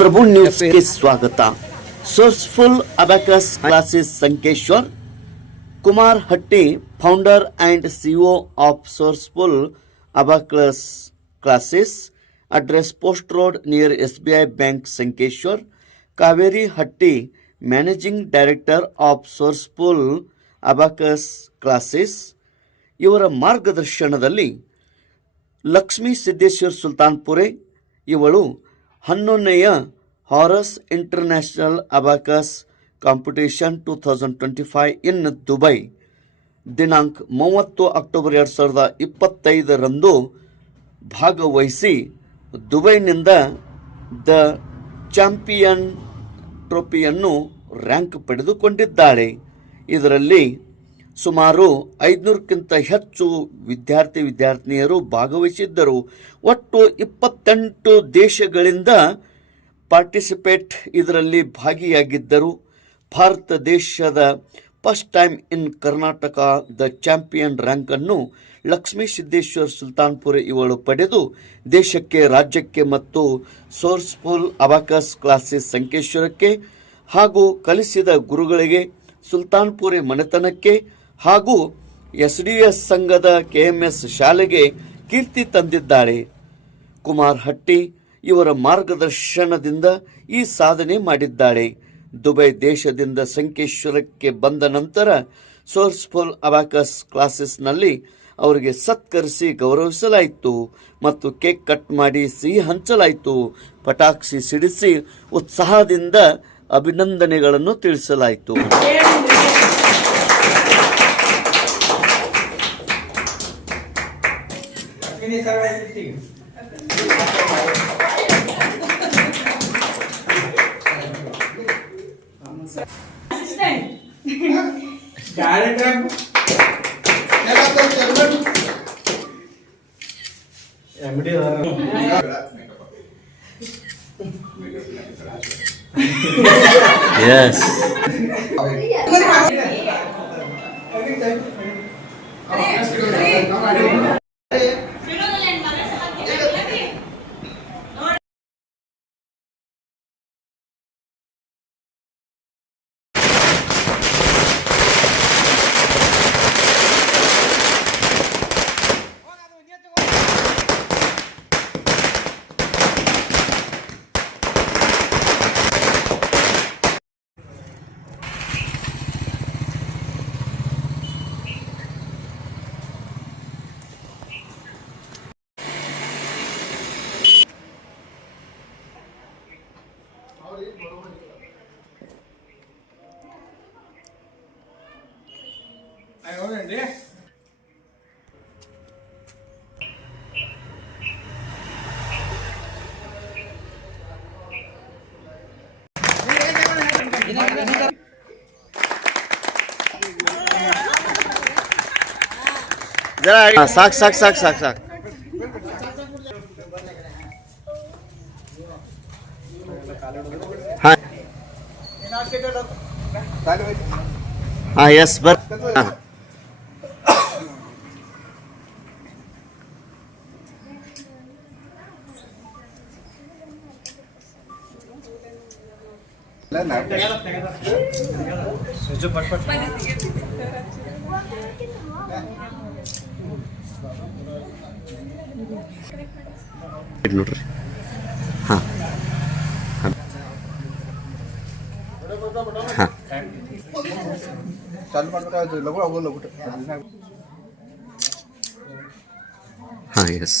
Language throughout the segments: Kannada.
ಪ್ರಭು ನ್ಯೂಸ್ಗೆ ಸ್ವಾಗತ. Sourceful abacus classes Sankeshwar Kumar Hatti founder and CEO of sourceful abacus classes, address post road near S B I bank Sankeshwar Kaveri Hatti managing director of sourceful abacus classes. ಇವರ ಮಾರ್ಗದರ್ಶನದಲ್ಲಿ ಲಕ್ಷ್ಮೀ ಸಿದ್ದೇಶ್ವರ್ ಸುಲ್ತಾನ್ಪುರೆ, ಇವಳು ಹನ್ನೊಂದನೆಯ ಹಾರಸ್ international abacus competition two thousand twenty five in Dubai ದಿನಾಂಕ ಮೂವತ್ತು ಅಕ್ಟೋಬರ್ ಎರಡು ಸಾವಿರದ ಇಪ್ಪತ್ತೈದರಂದು ಭಾಗವಹಿಸಿ ದುಬೈನಿಂದ ದ ಚಾಂಪಿಯನ್ ಟ್ರೋಫಿಯನ್ನು ರ್ಯಾಂಕ್ ಪಡೆದುಕೊಂಡಿದ್ದಾಳೆ ಇದರಲ್ಲಿ ಸುಮಾರು ಐದುನೂರಕ್ಕಿಂತ ಹೆಚ್ಚು ವಿದ್ಯಾರ್ಥಿ ವಿದ್ಯಾರ್ಥಿನಿಯರು ಭಾಗವಹಿಸಿದ್ದರು. ಒಟ್ಟು ಇಪ್ಪತ್ತೆಂಟು ದೇಶಗಳಿಂದ ಪಾರ್ಟಿಸಿಪೇಟ್ ಇದರಲ್ಲಿ ಭಾಗಿಯಾಗಿದ್ದರು ಭಾರತ ದೇಶದ first time in Karnataka the champion ರ್ಯಾಂಕನ್ನು Lakshmi Siddeshwar Sultanpur ಇವಳು ಪಡೆದು ದೇಶಕ್ಕೆ, ರಾಜ್ಯಕ್ಕೆ ಮತ್ತು ಸೋರ್ಸ್ಫುಲ್ ಅಬಾಕಸ್ ಕ್ಲಾಸಸ್ ಸಂಕೇಶ್ವರಕ್ಕೆ ಹಾಗೂ ಕಲಿಸಿದ ಗುರುಗಳಿಗೆ ಸುಲ್ತಾನ್ಪುರಿ ಮನೆತನಕ್ಕೆ ಹಾಗೂ ಎಸ್ ಡಿ ಎಸ್ ಸಂಘದ ಕೆಎಂಎಸ್ ಶಾಲೆಗೆ ಕೀರ್ತಿ ತಂದಿದ್ದಾಳೆ ಕುಮಾರ್ ಹಟ್ಟಿ ಇವರ ಮಾರ್ಗದರ್ಶನದಿಂದ ಈ ಸಾಧನೆ ಮಾಡಿದ್ದಾಳೆ ದುಬೈ ದೇಶದಿಂದ ಸಂಕೇಶ್ವರಕ್ಕೆ ಬಂದ ನಂತರ ಸೋರ್ಸ್ಫುಲ್ ಅಬಾಕಸ್ ಕ್ಲಾಸಸ್ನಲ್ಲಿ ಅವರಿಗೆ ಸತ್ಕರಿಸಿ ಗೌರವಿಸಲಾಯಿತು ಮತ್ತು ಕೇಕ್ ಕಟ್ ಮಾಡಿ ಸಿಹಿ ಹಂಚಲಾಯಿತು. ಪಟಾಕ್ಷಿ ಸಿಡಿಸಿ ಉತ್ಸಾಹದಿಂದ ಅಭಿನಂದನೆಗಳನ್ನು ತಿಳಿಸಲಾಯಿತು. ಎಸ್ ಜರ ಸಾಕು ಸಾಕು ಸಾಕು ಸಾಕು ಸಾಕು ಹಾಂ ಹಾಂ ಎಸ್ ಬರ್ ಹಾಂ ನೋಡ್ರಿ ಹಾಂ ಹಾಂ ಹಾಂ ಎಸ್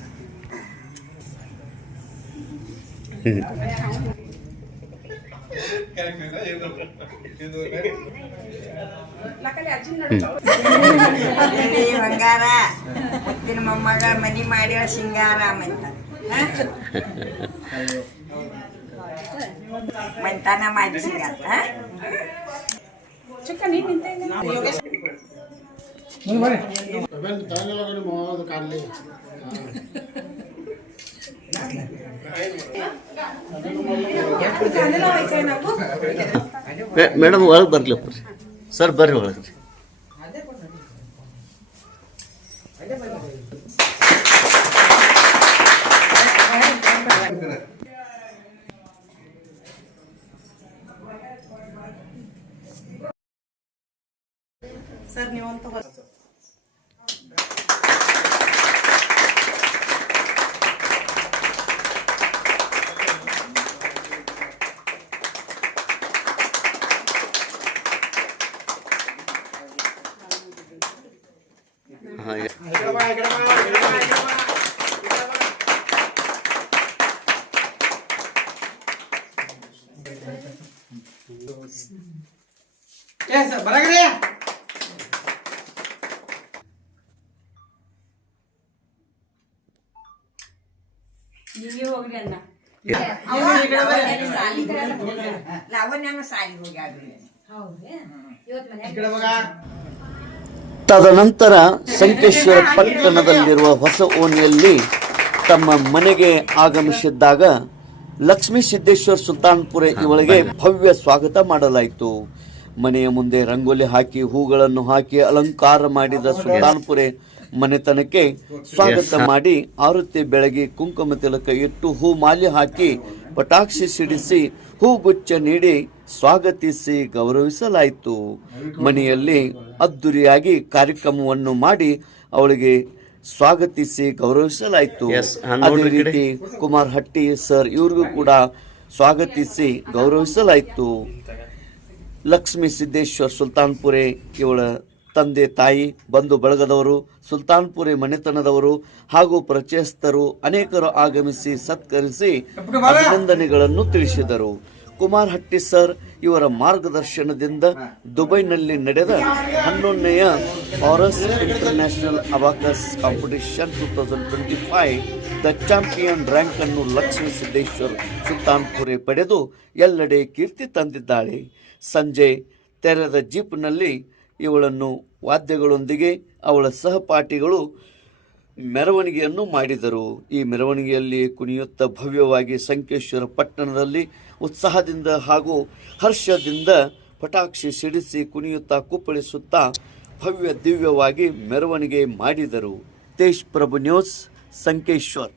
ಕಾಣಿಸಿದ್ರೆ ನನ್ನ ಮೊಮ್ಮಗ ಮನಿ ಮಾಡಿ ಸಿಂಗಾರ ಬರ್ರಿ ಕಾವೇರಿ. ಬರ್ರಿ, ಬರ್ರಿ, ಸಾಕೋರಿ. ನೀನ್? ಅದೇರಿ ಬಂಗಾರ ಮುತ್ತಿನ ಮೊಮ್ಮಗ ಮನಿ ಮಾಡ್ಯಾಳ ಸಿಂಗಾರಾಮ ಅಂತ ಮನ್ತಾನ ಮಾಡಿಸಿಗತ್ತ ಮೇಡಮ್ ಒಳಗೆ ಬರ್ಲಿಪ್ಪ ಸರ್ ಬರ್ರಿ ಒಳಗೆ. ಸರ್ ನೀವಂತ ಹೊಸ ಹಾಂ ನೀವೇ ಹೋಗ್ರಿ ಅಣ್ಣ. ತದನಂತರ ಸಂಕೇಶ್ವರ ಪಟ್ಟಣದಲ್ಲಿರುವ ಹೊಸ ಓಣಿಯಲ್ಲಿ ತಮ್ಮ ಮನೆಗೆ ಆಗಮಿಸಿದ್ದಾಗ ಲಕ್ಷ್ಮೀ ಸಿದ್ದೇಶ್ವರ ಸುಲ್ತಾನ್ಪುರ ಇವಳಿಗೆ ಭವ್ಯ ಸ್ವಾಗತ ಮಾಡಲಾಯಿತು. ಮನೆಯ ಮುಂದೆ ರಂಗೋಲಿ ಹಾಕಿ ಹೂಗಳನ್ನು ಹಾಕಿ ಅಲಂಕಾರ ಮಾಡಿದ ಸುಲ್ತಾನ್ಪುರೆ ಮನೆತನಕ್ಕೆ ಸ್ವಾಗತ ಮಾಡಿ ಆರುತಿ ಬೆಳಗಿ ಕುಂಕುಮ ತಿಲಕ ಇಟ್ಟು ಹೂ ಮಾಲೆ ಹಾಕಿ ಪಟಾಕ್ಷಿ ಸಿಡಿಸಿ ಹೂಗುಚ್ಛ ನೀಡಿ ಸ್ವಾಗತಿಸಿ ಗೌರವಿಸಲಾಯಿತು. ಮನೆಯಲ್ಲಿ ಅದ್ದೂರಿಯಾಗಿ ಕಾರ್ಯಕ್ರಮವನ್ನು ಮಾಡಿ ಅವಳಿಗೆ ಸ್ವಾಗತಿಸಿ ಗೌರವಿಸಲಾಯಿತು. ಅದೇ. ರೀತಿ ಕುಮಾರ್ ಹಟ್ಟಿ ಸರ್ ಇವ್ರಿಗೂ ಕೂಡ ಸ್ವಾಗತಿಸಿ ಗೌರವಿಸಲಾಯಿತು. ಲಕ್ಷ್ಮೀ ಸಿದ್ದೇಶ್ವರ್ ಸುಲ್ತಾನ್ಪುರೆ ಇವಳ ತಂದೆ ತಾಯಿ ಬಂಧು ಬಳಗದವರು ಸುಲ್ತಾನ್ಪುರೆ ಮನೆತನದವರು ಹಾಗೂ ಪರಿಚಯಸ್ಥರು ಅನೇಕರು ಆಗಮಿಸಿ ಸತ್ಕರಿಸಿ ಅಭಿನಂದನೆಗಳನ್ನು ತಿಳಿಸಿದರು. ಕುಮಾರ್ ಹಟ್ಟಿ ಸರ್ ಇವರ ಮಾರ್ಗದರ್ಶನದಿಂದ ದುಬೈನಲ್ಲಿ ನಡೆದ ಹನ್ನೊಂದನೆಯ Paras international abacus competition two thousand twenty five the champion rank ಅನ್ನು ಲಕ್ಷ್ಮೀ ಸಿದ್ದೇಶ್ವರ್ ಸುಲ್ತಾನ್ಪುರೆ ಪಡೆದು ಎಲ್ಲೆಡೆ ಕೀರ್ತಿ ತಂದಿದ್ದಾಳೆ. ಸಂಜೆ ತೆರೆದ ಜೀಪ್ನಲ್ಲಿ ಇವಳನ್ನು ವಾದ್ಯಗಳೊಂದಿಗೆ ಅವಳ ಸಹಪಾಠಿಗಳು ಮೆರವಣಿಗೆಯನ್ನು ಮಾಡಿದರು. ಈ ಮೆರವಣಿಗೆಯಲ್ಲಿ ಕುಣಿಯುತ್ತ ಭವ್ಯವಾಗಿ ಸಂಕೇಶ್ವರ ಪಟ್ಟಣದಲ್ಲಿ ಉತ್ಸಾಹದಿಂದ ಹಾಗೂ ಹರ್ಷದಿಂದ ಪಟಾಕ್ಷಿ ಸಿಡಿಸಿ ಕುಣಿಯುತ್ತಾ ಕುಪ್ಪಳಿಸುತ್ತಾ ಭವ್ಯ ದಿವ್ಯವಾಗಿ ಮೆರವಣಿಗೆ ಮಾಡಿದರು. ತೇಜ್ ಪ್ರಭು ನ್ಯೂಸ್, ಸಂಕೇಶ್ವರ್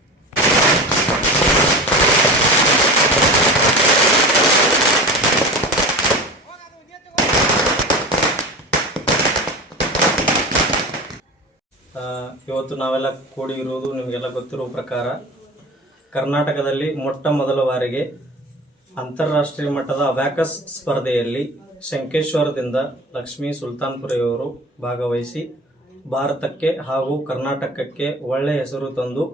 ಆ, ಇವತ್ತು ನಾವೆಲ್ಲ ಕೂಡಿ ಇರುವುದು ನಿಮಗೆಲ್ಲ ಗೊತ್ತಿರುವ ಪ್ರಕಾರ ಕರ್ನಾಟಕದಲ್ಲಿ ಮೊಟ್ಟ ಮೊದಲ ಬಾರಿಗೆ ಅಂತಾರಾಷ್ಟ್ರೀಯ ಮಟ್ಟದ ಅವ್ಯಾಕಸ್ ಸ್ಪರ್ಧೆಯಲ್ಲಿ ಶಂಕೇಶ್ವರದಿಂದ ಲಕ್ಷ್ಮೀ ಸುಲ್ತಾನ್ಪುರಿಯವರು ಭಾಗವಹಿಸಿ ಭಾರತಕ್ಕೆ ಹಾಗೂ ಕರ್ನಾಟಕಕ್ಕೆ ಒಳ್ಳೆಯ ಹೆಸರು ತಂದು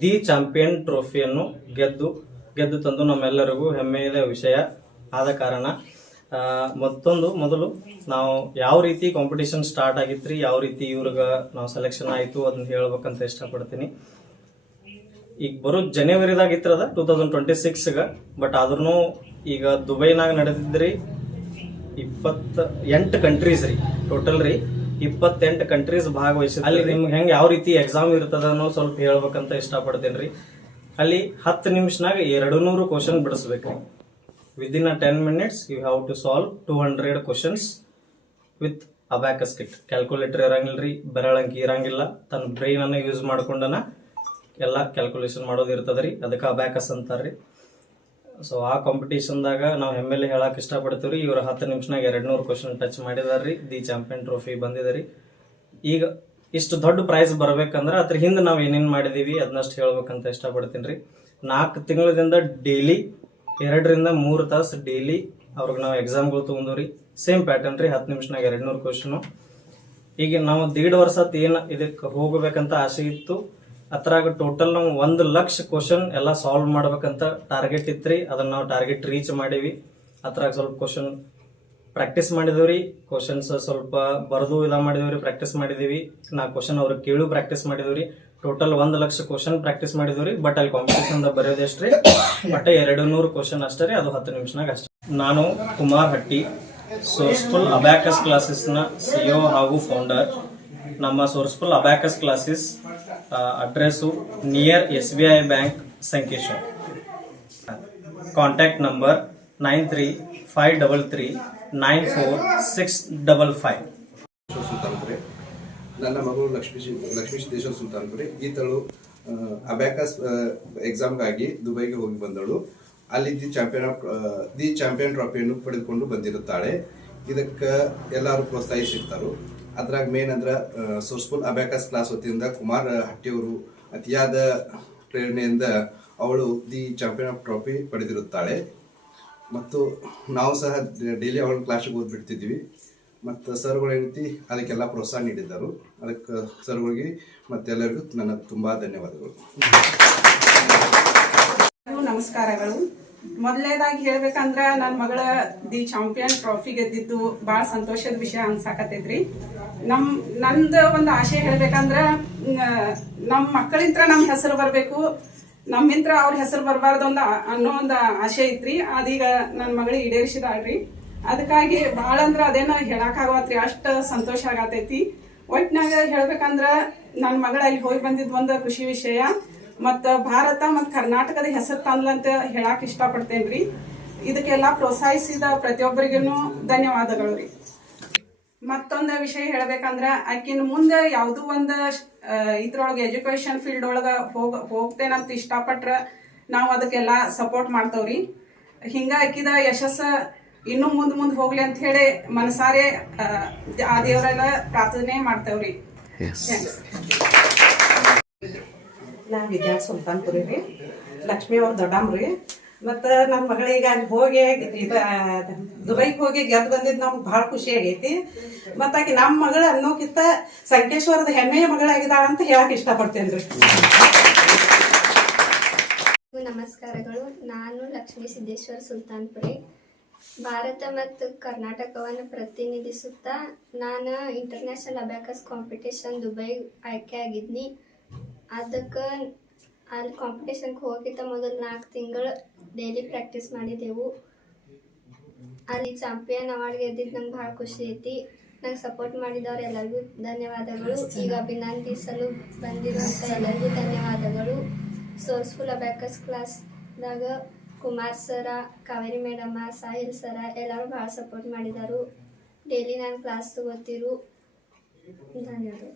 ದಿ ಚಾಂಪಿಯನ್ ಟ್ರೋಫಿಯನ್ನು ಗೆದ್ದು ಗೆದ್ದು ತಂದು ನಮ್ಮೆಲ್ಲರಿಗೂ ಹೆಮ್ಮೆಯ ವಿಷಯ. ಆದ ಕಾರಣ ಮತ್ತೊಂದು, ಮೊದಲು ನಾವು ಯಾವ ರೀತಿ ಕಾಂಪಿಟೇಷನ್ ಸ್ಟಾರ್ಟ್ ಆಗಿತ್ರಿ, ಯಾವ ರೀತಿ ಇವ್ರಿಗೆ ನಾವು ಸೆಲೆಕ್ಷನ್ ಆಯ್ತು ಅದನ್ನ ಹೇಳ್ಬೇಕಂತ ಇಷ್ಟಪಡ್ತೀನಿ. ಈಗ ಬರೋ ಜನವರಿದಾಗ ಇತ್ತದ ಟೂ ತೌಸಂಡ್ ಟ್ವೆಂಟಿ ಸಿಕ್ಸ್ಗೆ ಬಟ್ ಆದ್ರೂ ಈಗ ದುಬೈನಾಗ ನಡೆದಿದ್ರಿ ಇಪ್ಪತ್ತ ಎಂಟು ಕಂಟ್ರೀಸ್ ರೀ ಟೋಟಲ್ ರೀ. ಇಪ್ಪತ್ತೆಂಟು ಕಂಟ್ರೀಸ್ ಭಾಗವಹಿಸಿ ಅಲ್ಲಿ ನಿಮ್ಗೆ ಹೆಂಗೆ ಯಾವ ರೀತಿ ಎಕ್ಸಾಮ್ ಇರ್ತದ ಅನ್ನೋ ಸ್ವಲ್ಪ ಹೇಳ್ಬೇಕಂತ ಇಷ್ಟಪಡ್ತೀನಿ ರೀ ಅಲ್ಲಿ ಹತ್ತು ನಿಮಿಷನಾಗ ಎರಡು ನೂರು ಕ್ವಶನ್ ಬಿಡಿಸ್ಬೇಕು. ಅ ten minutes you have to solve two hundred questions with abacus calculator calculator ಇರಂಗಿಲ್ಲ. ರೀ ಬೆರಳಂಕಿ brain ತನ್ನ madkondana ಯೂಸ್ ಮಾಡ್ಕೊಂಡನ ಎಲ್ಲ ಕ್ಯಾಲ್ಕುಲೇಷನ್ ಮಾಡೋದು ಇರ್ತದೆ ರೀ ಅದಕ್ಕೆ ಅಬ್ಯಾಕಸ್ ಅಂತಾರ್ರಿ. ಸೊ ಆ ಕಾಂಪಿಟೇಷನ್ದಾಗ ನಾವು ಹೆಮ್ಮೆಲೆ ಹೇಳಕ್ ಇಷ್ಟಪಡ್ತೀವಿ ರೀ ಇವ್ರ ಹತ್ತು ನಿಮಿಷನಾಗ ಎರಡು ನೂರು ಕ್ವಶನ್ ಟಚ್ ಮಾಡಿದಾರ್ರಿ. ದಿ ಚಾಂಪಿಯನ್ ಟ್ರೋಫಿ ಬಂದಿದೆ ಈಗ ಇಷ್ಟು ದೊಡ್ಡ ಪ್ರೈಸ್ ಬರ್ಬೇಕಂದ್ರೆ ಅದ್ರ ಹಿಂದೆ ನಾವು ಏನೇನು ಮಾಡಿದೀವಿ ಅದನ್ನಷ್ಟು ಹೇಳ್ಬೇಕಂತ ಇಷ್ಟಪಡ್ತೀನಿ ರೀ ನಾಲ್ಕು ತಿಂಗಳಿಂದ ಡೈಲಿ ಎರಡರಿಂದ ಮೂರು ತಾಸು ಡೈಲಿ ಅವ್ರಿಗೆ ನಾವು ಎಕ್ಸಾಮ್ಗಳು ತೊಗೊಂಡವ್ರಿ. ಸೇಮ್ ಪ್ಯಾಟರ್ನ್ ರೀ, ಹತ್ತು ನಿಮಿಷನಾಗ ಎರಡು ನೂರು ಕ್ವಶನು ಈಗ ನಾವು ದೀಡ್ ವರ್ಷ ಏನು ಇದಕ್ಕೆ ಹೋಗಬೇಕಂತ ಆಸೆ ಇತ್ತು, ಅದ್ರಾಗ ಟೋಟಲ್ ನಾವು ಒಂದು ಲಕ್ಷ ಕ್ವಶನ್ ಎಲ್ಲ ಸಾಲ್ವ್ ಮಾಡ್ಬೇಕಂತ ಟಾರ್ಗೆಟ್ ಇತ್ತು ರೀ ಅದನ್ನ ನಾವು ಟಾರ್ಗೆಟ್ ರೀಚ್ ಮಾಡೀವಿ. ಅದ್ರಾಗ ಸ್ವಲ್ಪ ಕ್ವಶನ್ ಪ್ರಾಕ್ಟೀಸ್ ಮಾಡಿದವ್ರಿ. ಕ್ವಶನ್ಸ್ ಸ್ವಲ್ಪ ಬರೆದು ಇದ ಮಾಡಿದವ್ರಿ ಪ್ರಾಕ್ಟೀಸ್ ಮಾಡಿದೀವಿ. ನಾ ಕ್ವಶನ್ ಅವ್ರಿಗೆ ಕೇಳು ಪ್ರಾಕ್ಟೀಸ್ ಮಾಡಿದವ್ರಿ. ಟೋಟಲ್ ಒಂದ್ ಲಕ್ಷ ಕ್ವಶನ್ ಪ್ರಾಕ್ಟೀಸ್ ರೀ ಬಟ್ ಅಲ್ಲಿ ಕಾಂಪಿಟೇಷನ್ ಬರೆಯೋದು ಎಷ್ಟ್ರಿ? ಬಟ್ ಎರಡು ನೂರು ಕ್ವಶನ್ ಅಷ್ಟೇ ರೀ ಅದು ಹತ್ತು ನಿಮಿಷನಾಗ ಅಷ್ಟೇ. ನಾನು ಕುಮಾರ್ ಹಟ್ಟಿ ಸೋರ್ಸ್ಫುಲ್ ಅಬ್ಯಾಕಸ್ ಕ್ಲಾಸಸ್ನ ಸಿಒ ಹಾಗೂ ಫೌಂಡರ್ ನಮ್ಮ sourceful abacus classes address near S B I bank Sankeshwar contact number nine three five double three nine four six double five ನನ್ನ ಮಗಳು ಲಕ್ಷ್ಮೀ ಲಕ್ಷ್ಮೀ ಸಿದ್ದೇಶ್ವರ ಸುಲ್ತಾನ್ಪುರೆ ಈತಳು ಅಬ್ಯಾಕಸ್ ಎಕ್ಸಾಮ್ಗಾಗಿ ದುಬೈಗೆ ಹೋಗಿ ಬಂದಳು. ಅಲ್ಲಿ the champion of the champion ಟ್ರಾಫಿಯನ್ನು ಪಡೆದುಕೊಂಡು ಬಂದಿರುತ್ತಾಳೆ. ಇದಕ್ಕೆ ಎಲ್ಲರೂ ಪ್ರೋತ್ಸಾಹಿಸಿರ್ತಾರೆ. ಅದ್ರಾಗ ಮೇನ್ ಅಂದ್ರೆ ಸೋರ್ಸ್ಫುಲ್ ಅಬ್ಯಾಕಸ್ ಕ್ಲಾಸ್ ವತಿಯಿಂದ ಕುಮಾರ್ ಹಟ್ಟಿಯವರು ಅತಿಯಾದ ಪ್ರೇರಣೆಯಿಂದ ಅವಳು ದಿ ಚಾಂಪಿಯನ್ ಆಫ್ ಟ್ರಾಫಿ ಪಡೆದಿರುತ್ತಾಳೆ. ಮತ್ತು ನಾವು ಸಹ ಡೈಲಿ ಅವಳ ಕ್ಲಾಸಿಗೆ ಓದ್ಬಿಡ್ತಿದ್ವಿ ಮತ್ತು ಸರ್ಗಳು ಏನೈತಿ ಅದಕ್ಕೆಲ್ಲ ಪ್ರೋತ್ಸಾಹ ನೀಡಿದ್ದರು. ಅದಕ್ಕೆ ಸರ್ಗಳಿಗೆ ಮತ್ತೆಲ್ಲರಿಗೂ ನನ್ನ ತುಂಬ ಧನ್ಯವಾದಗಳು. ನಮಸ್ಕಾರಗಳು. ಮೊದಲನೇದಾಗಿ ಹೇಳ್ಬೇಕಂದ್ರ ನನ್ನ ಮಗಳ ದಿ ಚಾಂಪಿಯನ್ ಟ್ರಾಫಿ ಗೆದ್ದಿದ್ದು ಭಾಳ ಸಂತೋಷದ ವಿಷಯ ಅನ್ಸಾಕತ್ತೈತ್ರಿ. ನಮ್ ನಂದು ಒಂದು ಆಶೆ ಹೇಳ್ಬೇಕಂದ್ರ ನಮ್ಮ ಮಕ್ಕಳಿಂತ್ರ ನಮ್ಮ ಹೆಸರು ಬರಬೇಕು, ನಮ್ಮಿಂತ್ರ ಅವ್ರ ಹೆಸರು ಬರಬಾರ್ದು ಒಂದು ಅನ್ನೋ ಒಂದು ಆಸೆ ಐತ್ರಿ. ಅದೀಗ ನನ್ನ ಮಗಳಿಗೆ ಈಡೇರಿಸಿದಾಳ್ರಿ. ಅದಕ್ಕಾಗಿ ಭಾಳ ಅಂದ್ರ ಅದೇನ ಹೇಳಕ್ಕಾಗವತ್ರಿ, ಅಷ್ಟ ಸಂತೋಷ ಆಗತೈತಿ. ಒಟ್ನಾಗ ಹೇಳ್ಬೇಕಂದ್ರ ನನ್ನ ಮಗಳ ಅಲ್ಲಿ ಹೋಗಿ ಬಂದಿದ್ ಒಂದು ಖುಷಿ ವಿಷಯ, ಮತ್ತ ಭಾರತ ಮತ್ತ ಕರ್ನಾಟಕದ ಹೆಸರು ತಂದ್ಲಂತ ಹೇಳಕ್ ಇಷ್ಟಪಡ್ತೇನ್ರಿ. ಇದಕ್ಕೆಲ್ಲ ಪ್ರೋತ್ಸಾಹಿಸಿದ ಪ್ರತಿಯೊಬ್ಬರಿಗೂ ಧನ್ಯವಾದಗಳು ರೀ. ಮತ್ತೊಂದು ವಿಷಯ ಹೇಳ್ಬೇಕಂದ್ರ ಆಕಿನ ಮುಂದೆ ಯಾವ್ದು ಒಂದು ಇದ್ರೊಳಗೆ ಎಜುಕೇಶನ್ ಫೀಲ್ಡ್ ಒಳಗ ಹೋಗ, ಹೋಗ್ತೇನಂತ ಇಷ್ಟಪಟ್ರ ನಾವು ಅದಕ್ಕೆಲ್ಲ ಸಪೋರ್ಟ್ ಮಾಡ್ತೇವ್ರಿ. ಹಿಂಗ ಆಕಿದ ಯಶಸ್ಸ ಇನ್ನೂ ಮುಂದ್ ಮುಂದ್ ಹೋಗ್ಲಿ ಅಂತ ಹೇಳಿ ಮನಸಾರೆ ಆ, ದೇವರೆಲ್ಲ ಪ್ರಾರ್ಥನೆ ಮಾಡ್ತೇವ್ರಿ. ನಾ ವಿದ್ಯಾ ಸುಲ್ತಾನ್ಪುರಿ ರೀ. ಲಕ್ಷ್ಮಿ ಅವ್ರ ದೊಡ್ಡಮ್ರಿ ಮತ್ತು ನನ್ನ ಮಗಳಿಗೆ ಅಲ್ಲಿ ಹೋಗಿ ಇದು ದುಬೈಗೆ ಹೋಗಿ ಗೆದ್ದು ಬಂದಿದ್ದು ನಮ್ಗೆ ಭಾಳ ಖುಷಿ ಆಗೈತಿ. ಮತ್ತ ಆಕೆ ನಮ್ಮ ಮಗಳು ಅನ್ನೋಕ್ಕಿಂತ ಸಂಕೇಶ್ವರದ ಹೆಮ್ಮೆಯ ಮಗಳಾಗಿದ್ದಾಳ ಅಂತ ಹೇಳಕ್ ಇಷ್ಟಪಡ್ತೇನೆ ರೀ. ನಮಸ್ಕಾರಗಳು. ನಾನು ಲಕ್ಷ್ಮೀ ಸಿದ್ದೇಶ್ವರ ಸುಲ್ತಾನ್ಪುರಿ. ಭಾರತ ಮತ್ತು ಕರ್ನಾಟಕವನ್ನು ಪ್ರತಿನಿಧಿಸುತ್ತಾ ನಾನು ಇಂಟರ್ನ್ಯಾಷನಲ್ ಅಬ್ಯಾಕಸ್ ಕಾಂಪಿಟೇಷನ್ ದುಬೈ ಆಯ್ಕೆ ಆಗಿದ್ನಿ. ಅದಕ್ಕೆ ಅಲ್ಲಿ ಕಾಂಪಿಟೇಷನ್ಗೆ ಹೋಗಿದ್ದ ಮೊದಲು ನಾಲ್ಕು ತಿಂಗಳು ಡೈಲಿ ಪ್ರಾಕ್ಟೀಸ್ ಮಾಡಿದೆವು. ಅಲ್ಲಿ ಚಾಂಪಿಯನ್ ಅವಾರ್ಡ್ ಗೆದ್ದಿದ್ದು ನಂಗೆ ಭಾಳ ಖುಷಿ ಐತಿ. ನಂಗೆ ಸಪೋರ್ಟ್ ಮಾಡಿದವ್ರು ಎಲ್ಲರಿಗೂ ಧನ್ಯವಾದಗಳು. ಈಗ ಅಭಿನಂದಿಸಲು ಬಂದಿರುವಂಥ ಎಲ್ಲರಿಗೂ ಧನ್ಯವಾದಗಳು. ಸೋರ್ಸ್ಫುಲ್ ಅಬ್ಯಾಕಸ್ ಕ್ಲಾಸ್ದಾಗ Kumar sir, Kaveri madam Sahil sir ಎಲ್ಲರೂ ಭಾಳ ಸಪೋರ್ಟ್ ಮಾಡಿದರು. ಡೈಲಿ ನಾನು ಕ್ಲಾಸ್ ತಗೋತಿರು. ಧನ್ಯವಾದಗಳು.